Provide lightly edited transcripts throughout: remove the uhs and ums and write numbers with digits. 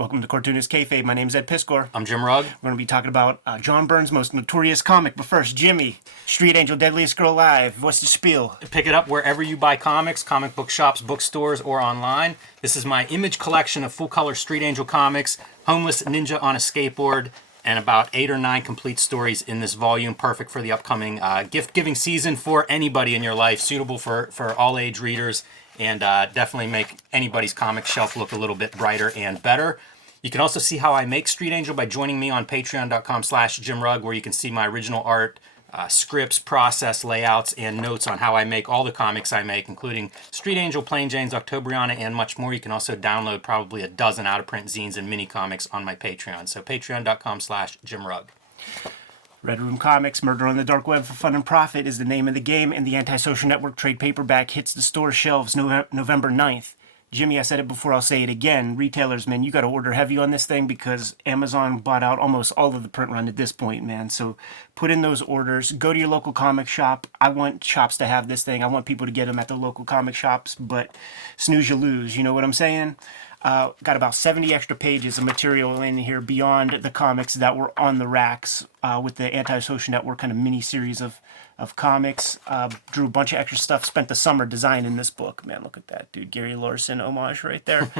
Welcome to Cartoonist Kayfabe. My name's Ed Piscor. I'm Jim Rugg. We're going to be talking about John Byrne's most notorious comic. But first, Jimmy, Street Angel, Deadliest Girl Alive. What's the spiel? Pick it up wherever you buy comics, comic book shops, bookstores, or online. This is my image collection of full-color Street Angel comics, Homeless Ninja on a Skateboard, and about 8 or 9 complete stories in this volume. Perfect for the upcoming gift-giving season for anybody in your life. Suitable for all-age readers, and definitely make anybody's comic shelf look a little bit brighter and better. You can also see how I make Street Angel by joining me on patreon.com/JimRugg, where you can see my original art, scripts, process, layouts, and notes on how I make all the comics I make, including Street Angel, Plain Janes, Octobriana, and much more. You can also download probably a dozen out-of-print zines and mini comics on my Patreon. So patreon.com/JimRugg. Red Room Comics, Murder on the Dark Web for Fun and Profit is the name of the game, and the Antisocial Network trade paperback hits the store shelves November 9th. Jimmy, I said it before, I'll say it again. Retailers, man, you got to order heavy on this thing because Amazon bought out almost all of the print run at this point, man. So put in those orders. Go to your local comic shop. I want shops to have this thing. I want people to get them at the local comic shops, but snooze you lose. You know what I'm saying? Got about 70 extra pages of material in here beyond the comics that were on the racks with the Antisocial Network kind of mini-series of comics. Drew a bunch of extra stuff. Spent the summer designing this book. Man, look at that, dude. Gary Larson homage right there.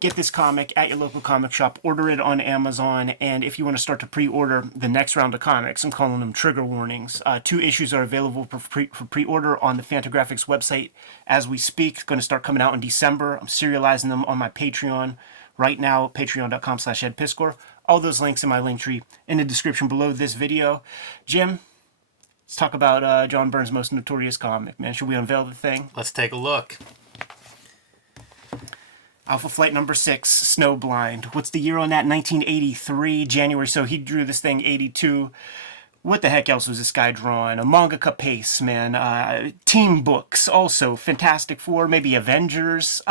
Get this comic at your local comic shop. Order it on Amazon. And if you want to start to pre-order the next round of comics, I'm calling them trigger warnings. 2 issues are available for pre-order on the Fantagraphics website as we speak. Going to start coming out in December. I'm serializing them on my Patreon right now, patreon.com/EdPiscor. All those links in my link tree in the description below this video. Jim, let's talk about John Byrne's most notorious comic, man. Should we unveil the thing? Let's take a look. Alpha Flight number 6, Snowblind. What's the year on that? 1983, January. So he drew this thing 82. What the heck else was this guy drawing? A mangaka pace, man. Team books also. Fantastic Four, maybe Avengers.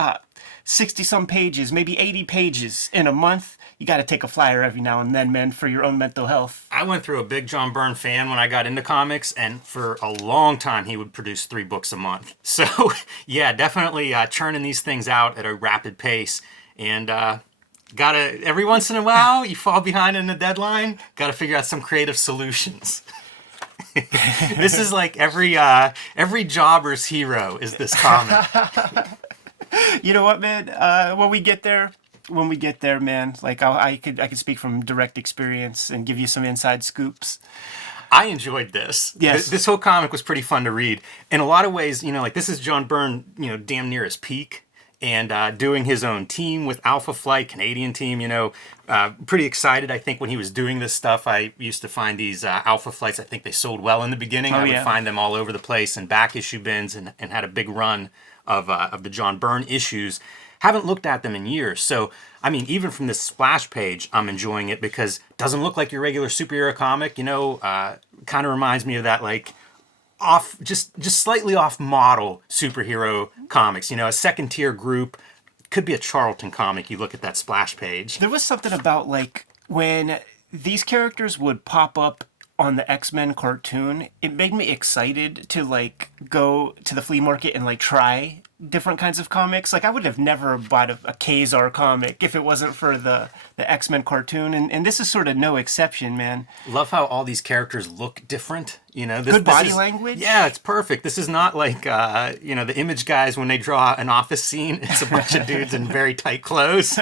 60-some pages, maybe 80 pages in a month. You got to take a flyer every now and then, man, for your own mental health. I went through a big John Byrne fan when I got into comics, and for a long time he would produce 3 books a month. So yeah, definitely churning these things out at a rapid pace. And every once in a while you fall behind in the deadline, gotta figure out some creative solutions. This is like every jobber's hero is this comic. You know what, man? When we get there, man, like I could speak from direct experience and give you some inside scoops. I enjoyed this. Yes. This whole comic was pretty fun to read. In a lot of ways, like this is John Byrne, damn near his peak. And doing his own team with Alpha Flight, Canadian team, pretty excited. I think when he was doing this stuff, I used to find these Alpha Flights. I think they sold well in the beginning. I would find them all over the place in back issue bins and had a big run of the John Byrne issues. Haven't looked at them in years. So, I mean, even from this splash page, I'm enjoying it because it doesn't look like your regular superhero comic, kind of reminds me of that, like, just slightly off model superhero comics, a second tier group. Could be a Charlton comic. You look at that splash page. There was something about like when these characters would pop up on the X-Men cartoon, it made me excited to like go to the flea market and like try different kinds of comics. Like I would have never bought a Kazar comic if it wasn't for the X-Men cartoon, and this is sort of no exception, man. Love how all these characters look different. This Good body language. Yeah, it's perfect. This is not like the Image guys when they draw an office scene. It's a bunch of dudes in very tight clothes.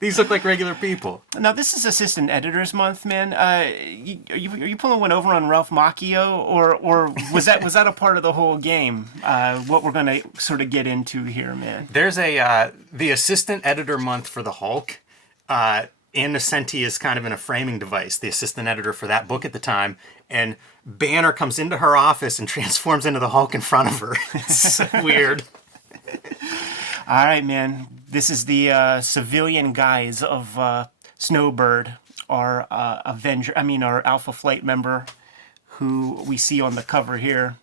These look like regular people. Now this is Assistant Editors Month, man. Are you pulling one over on Ralph Macchio, or was that a part of the whole game? What we're gonna sort of get into here, man. There's the Assistant Editor Month for the Hulk. Ann Nocenti is kind of in a framing device, the assistant editor for that book at the time, and Banner comes into her office and transforms into the Hulk in front of her. It's so weird. All right, man. This is the civilian guise of Snowbird, our our Alpha Flight member, who we see on the cover here.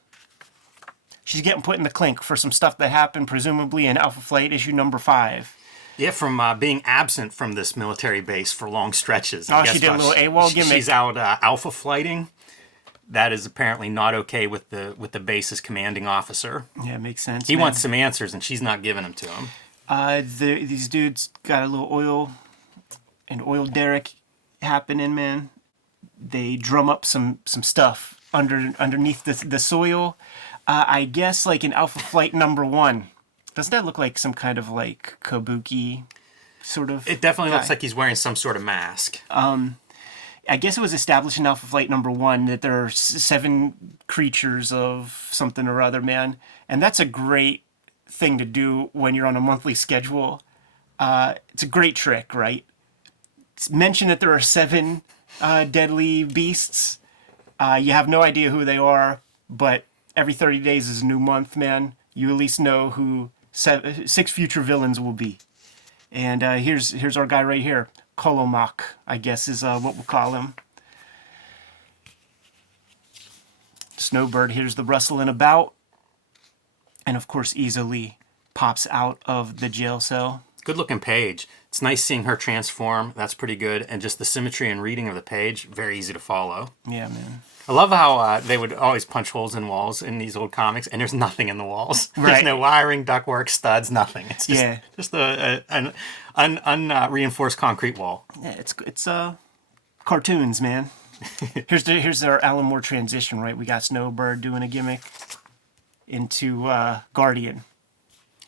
She's getting put in the clink for some stuff that happened, presumably in Alpha Flight issue number 5. Yeah, from being absent from this military base for long stretches. Oh, she did a little AWOL gimmick. She's out alpha flighting. That is apparently not okay with the base's commanding officer. Yeah, it makes sense. He wants some answers, and she's not giving them to him. These dudes got a little oil an oil derrick happening, man. They drum up some stuff underneath the soil. I guess like in Alpha Flight #1. Doesn't that look like some kind of like kabuki sort of? It definitely guy? looks like he's wearing some sort of mask. I guess it was established in Alpha Flight #1 that there are 7 creatures of something or other, man. And that's a great thing to do when you're on a monthly schedule. It's a great trick, right? Mention that there are 7 deadly beasts. You have no idea who they are, but every 30 days is a new month, man. You at least know who 6 future villains will be. And here's our guy right here. Kolomak, I guess is what we'll call him. Snowbird hears the rustling about, and of course easily pops out of the jail cell. Good looking page. It's nice seeing her transform. That's pretty good. And just the symmetry and reading of the page, very easy to follow. Yeah, man. I love how they would always punch holes in walls in these old comics, and there's nothing in the walls. Right. There's no wiring, ductwork, studs, nothing. It's just an unreinforced concrete wall. Yeah, it's cartoons, man. Here's our Alan Moore transition, right? We got Snowbird doing a gimmick into Guardian.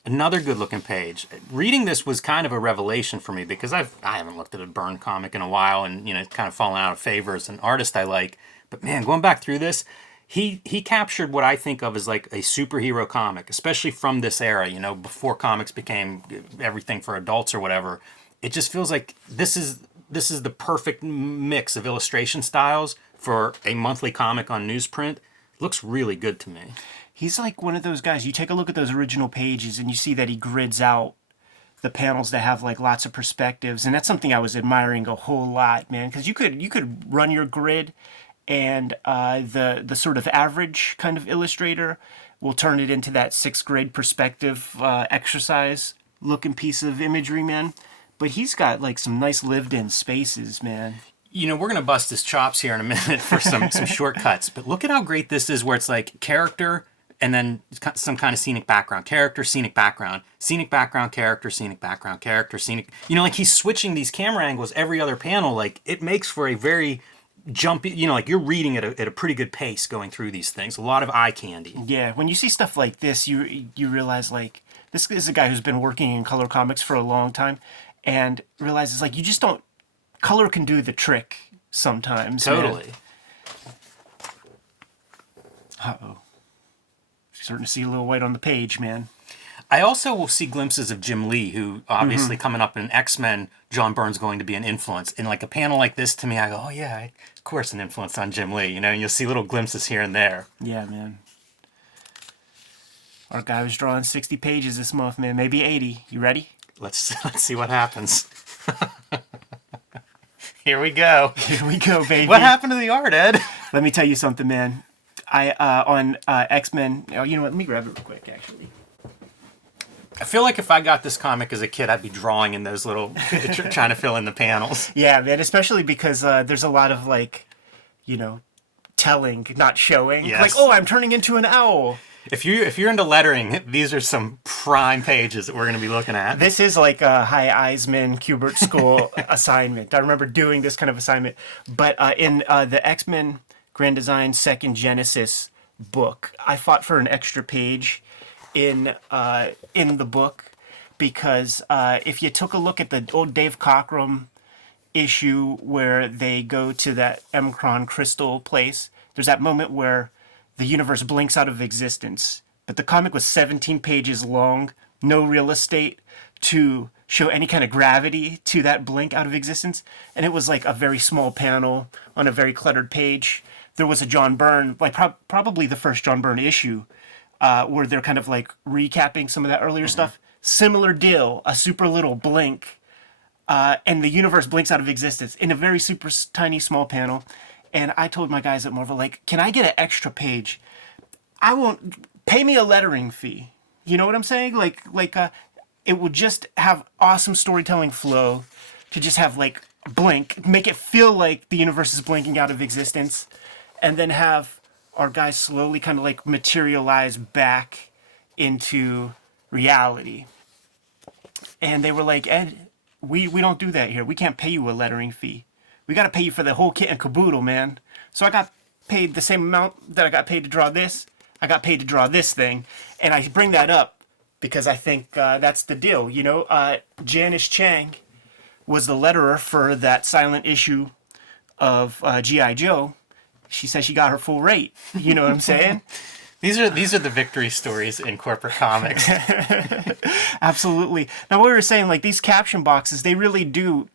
Another good-looking page. Reading this was kind of a revelation for me because I haven't looked at a Byrne comic in a while, and it's kind of fallen out of favor as an artist I like. But man, going back through this, he captured what I think of as like a superhero comic, especially from this era. Before comics became everything for adults or whatever. It just feels like this is the perfect mix of illustration styles for a monthly comic on newsprint. Looks really good to me. He's like one of those guys, you take a look at those original pages and you see that he grids out the panels that have like lots of perspectives. And that's something I was admiring a whole lot, man. Because you could run your grid and the sort of average kind of illustrator will turn it into that 6th grade perspective exercise looking piece of imagery, man. But he's got like some nice lived in spaces, man. We're going to bust his chops here in a minute for some shortcuts. But look at how great this is where it's like character and then some kind of scenic background. Character, scenic background. Scenic background, character, scenic background, character, scenic... like he's switching these camera angles every other panel. Like, it makes for a very jumpy... like you're reading at a pretty good pace going through these things. A lot of eye candy. Yeah, when you see stuff like this, you realize, like, this is a guy who's been working in color comics for a long time and realizes, like, you just don't... Color can do the trick sometimes. Totally. Man. Uh-oh. Starting to see a little white on the page, man. I also will see glimpses of Jim Lee, who obviously coming up in X-Men, John Byrne's going to be an influence. In like a panel like this, to me, I go, oh yeah, of course an influence on Jim Lee. And you'll see little glimpses here and there. Yeah, man. Our guy was drawing 60 pages this month, man. Maybe 80. You ready? Let's see what happens. Here we go. Here we go, baby. What happened to the art, Ed? Let me tell you something, man. On X-Men... Oh, you know what? Let me grab it real quick, actually. I feel like if I got this comic as a kid, I'd be drawing in those little... trying to fill in the panels. Yeah, man. Especially because there's a lot of, like, telling, not showing. Yes. Like, oh, I'm turning into an owl. If you're into lettering, these are some prime pages that we're going to be looking at. This is like a High Eisman Kubert School assignment. I remember doing this kind of assignment. But in the X-Men Grand Design Second Genesis book, I fought for an extra page in the book because if you took a look at the old Dave Cockrum issue where they go to that Emkron crystal place, there's that moment where the universe blinks out of existence. But the comic was 17 pages long, no real estate to show any kind of gravity to that blink out of existence. And it was like a very small panel on a very cluttered page. There was a John Byrne, like probably the first John Byrne issue, where they're kind of like recapping some of that earlier stuff. Similar deal, a super little blink, and the universe blinks out of existence in a very super tiny small panel. And I told my guys at Marvel, like, can I get an extra page? I won't pay me a lettering fee. You know what I'm saying? Like it would just have awesome storytelling flow to just have like blink, make it feel like the universe is blinking out of existence, and then have our guys slowly kind of like materialize back into reality. And they were like, Ed, we don't do that here. We can't pay you a lettering fee. We got to pay you for the whole kit and caboodle, man. So I got paid the same amount that I got paid to draw this. I got paid to draw this thing. And I bring that up because I think that's the deal. You know, Janice Chang was the letterer for that silent issue of G.I. Joe. She said she got her full rate. You know what I'm saying? These are the victory stories in corporate comics. Absolutely. Now, what we were saying, like, these caption boxes, they really do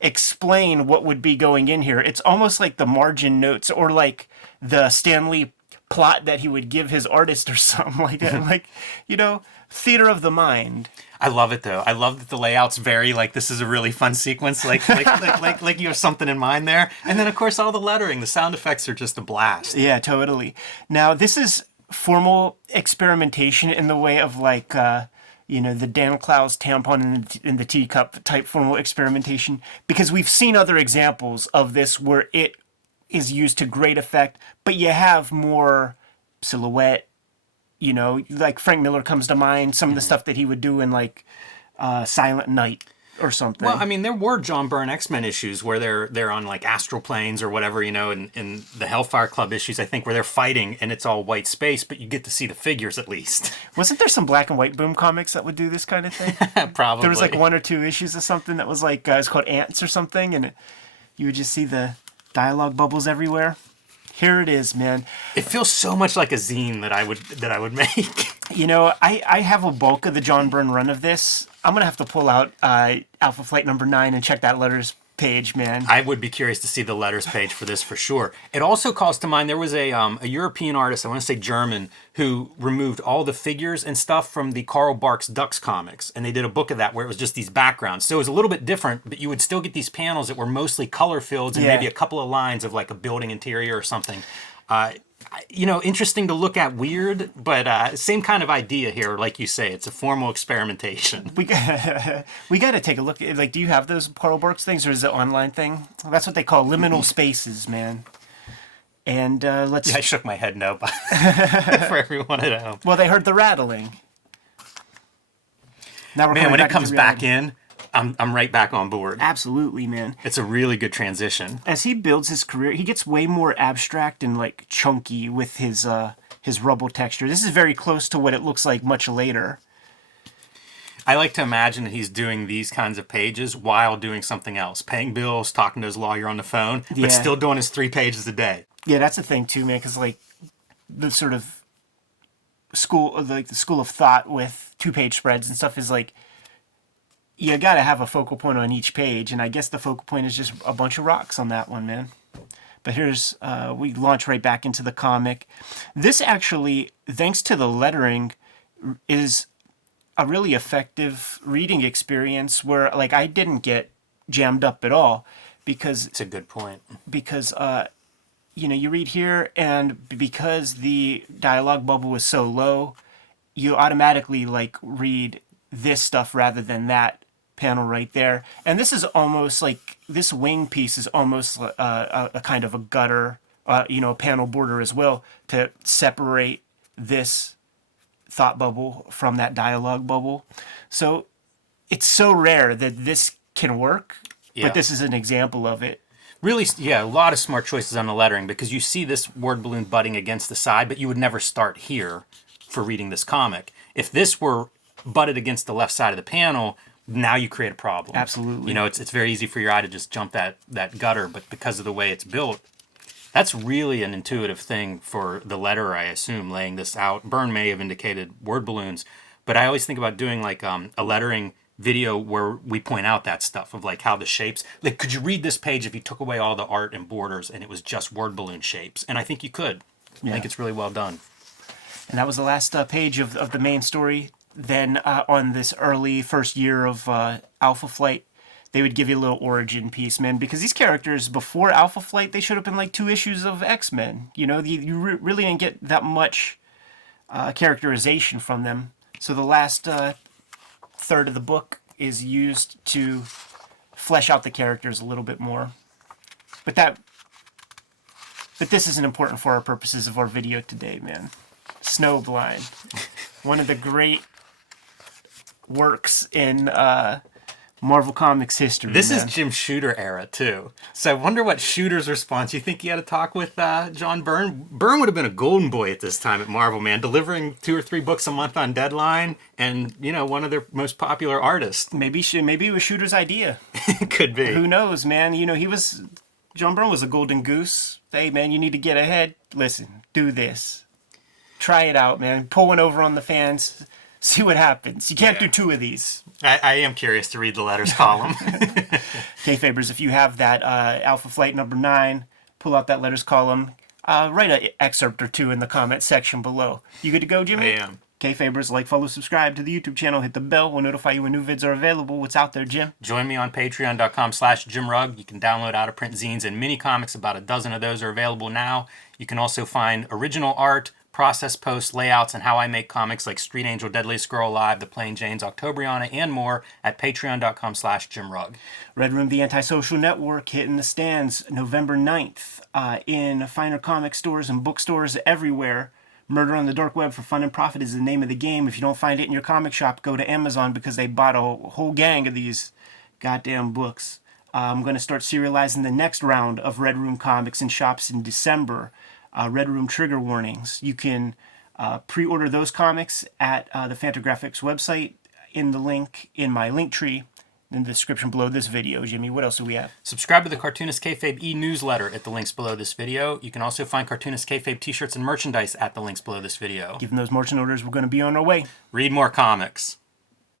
explain what would be going in here. It's almost like the margin notes or like the Stan Lee plot that he would give his artist or something like that. Like, you know, theater of the mind. I love it though. I love that the layout's very like this is a really fun sequence. Like you have something in mind there. And then of course all the lettering, the sound effects are just a blast. Yeah, totally. Now this is formal experimentation in the way of like you know, the Dan Clowes tampon in the teacup type formal experimentation, because we've seen other examples of this where it is used to great effect, but you have more silhouette. You know, like Frank Miller comes to mind, some of the stuff that he would do in like Silent Night or something. Well, I mean, there were John Byrne X-Men issues where they're on like astral planes or whatever, you know, in the Hellfire Club issues, I think, where they're fighting and it's all white space, but you get to see the figures at least. Wasn't there some black and white Boom comics that would do this kind of thing? Probably. There was like 1 or 2 issues of something that was like, it's called Ants or something, and you would just see the dialogue bubbles everywhere. Here it is, man. It feels so much like a zine that I would make. You know, I have a bulk of the John Byrne run of this. I'm going to have to pull out Alpha Flight number 9 and check that letters page, man. I would be curious to see the letters page for this for sure. It also calls to mind there was a European artist, I want to say German, who removed all the figures and stuff from the Carl Barks Ducks comics. And they did a book of that where it was just these backgrounds. So it was a little bit different, but you would still get these panels that were mostly color filled and maybe a couple of lines of like a building interior or something. You know, interesting to look at, weird, but same kind of idea here. Like you say, it's a formal experimentation. We got to take a look. Like, do you have those Carl Barks things, or is it an online thing? That's what they call liminal spaces, man. And let's... Yeah, I shook my head no for everyone at home. Well, they heard the rattling. Now we're Man, when it back comes into back reality. in, I'm right back on board. Absolutely, man. It's a really good transition. As he builds his career, he gets way more abstract and like chunky with his rubble texture. This is very close to what it looks like much later. I like to imagine that he's doing these kinds of pages while doing something else, paying bills, talking to his lawyer on the phone, but still doing his 3 pages a day. Yeah, that's the thing too, man. Because like the sort of school of thought with 2-page spreads and stuff is like, you got to have a focal point on each page, and I guess the focal point is just a bunch of rocks on that one, man. But here's, we launch right back into the comic. This actually, thanks to the lettering, is a really effective reading experience where, like, I didn't get jammed up at all because... It's a good point. Because, you know, you read here, and because the dialogue bubble is so low, you automatically, like, read this stuff rather than that panel right there. And this is almost like, this wing piece is almost a kind of a gutter, you know, panel border as well to separate this thought bubble from that dialogue bubble. So it's so rare that this can work, but this is an example of it. Really, yeah, a lot of smart choices on the lettering because you see this word balloon butting against the side, but you would never start here for reading this comic. If this were butted against the left side of the panel, now you create a problem. Absolutely. You know, it's very easy for your eye to just jump that gutter, but because of the way it's built, that's really an intuitive thing for the letterer, I assume, laying this out. Byrne may have indicated word balloons, but I always think about doing like a lettering video where we point out that stuff of like how the shapes, like could you read this page if you took away all the art and borders and it was just word balloon shapes? And I think you could. I think it's really well done. And that was the last page of the main story. Then on this early first year of Alpha Flight, they would give you a little origin piece, man, because these characters before Alpha Flight, they showed up in like 2 issues of X-Men. You know, you really didn't get that much characterization from them. So the last third of the book is used to flesh out the characters a little bit more. But this isn't important for our purposes of our video today, man. Snowblind, one of the great works in Marvel Comics history. This is man. Jim Shooter era, too. So I wonder what Shooter's response. You think he had a talk with John Byrne? Byrne would have been a golden boy at this time at Marvel, man, delivering 2 or 3 books a month on deadline and, one of their most popular artists. Maybe it was Shooter's idea. Could be. Who knows, man? John Byrne was a golden goose. Hey, man, you need to get ahead. Listen, do this. Try it out, man. Pull one over on the fans. See what happens. You can't do 2 of these. I am curious to read the letters column. Kayfabers, if you have that Alpha Flight number 9, pull out that letters column. Write an excerpt or 2 in the comment section below. You good to go, Jimmy? I am. Kayfabers, like, follow, subscribe to the YouTube channel. Hit the bell. We'll notify you when new vids are available. What's out there, Jim? Join me on patreon.com/JimRugg. You can download out-of-print zines and mini comics. About a dozen of those are available now. You can also find original art, process posts, layouts, and how I make comics like Street Angel, Deadliest Girl Alive, The Plain Janes, Octobriana, and more at patreon.com/JimRugg. Red Room, the Antisocial Network, hitting the stands November 9th in finer comic stores and bookstores everywhere. Murder on the Dark Web for Fun and Profit is the name of the game. If you don't find it in your comic shop, go to Amazon because they bought a whole gang of these goddamn books. I'm going to start serializing the next round of Red Room comics in shops in December. Red Room Trigger Warnings. You can pre-order those comics at the Fantagraphics website in the link in my link tree in the description below this video. Jimmy, what else do we have? Subscribe to the Cartoonist Kayfabe e-newsletter at the links below this video. You can also find Cartoonist Kayfabe t-shirts and merchandise at the links below this video. Given those merchant orders, we're going to be on our way. Read more comics.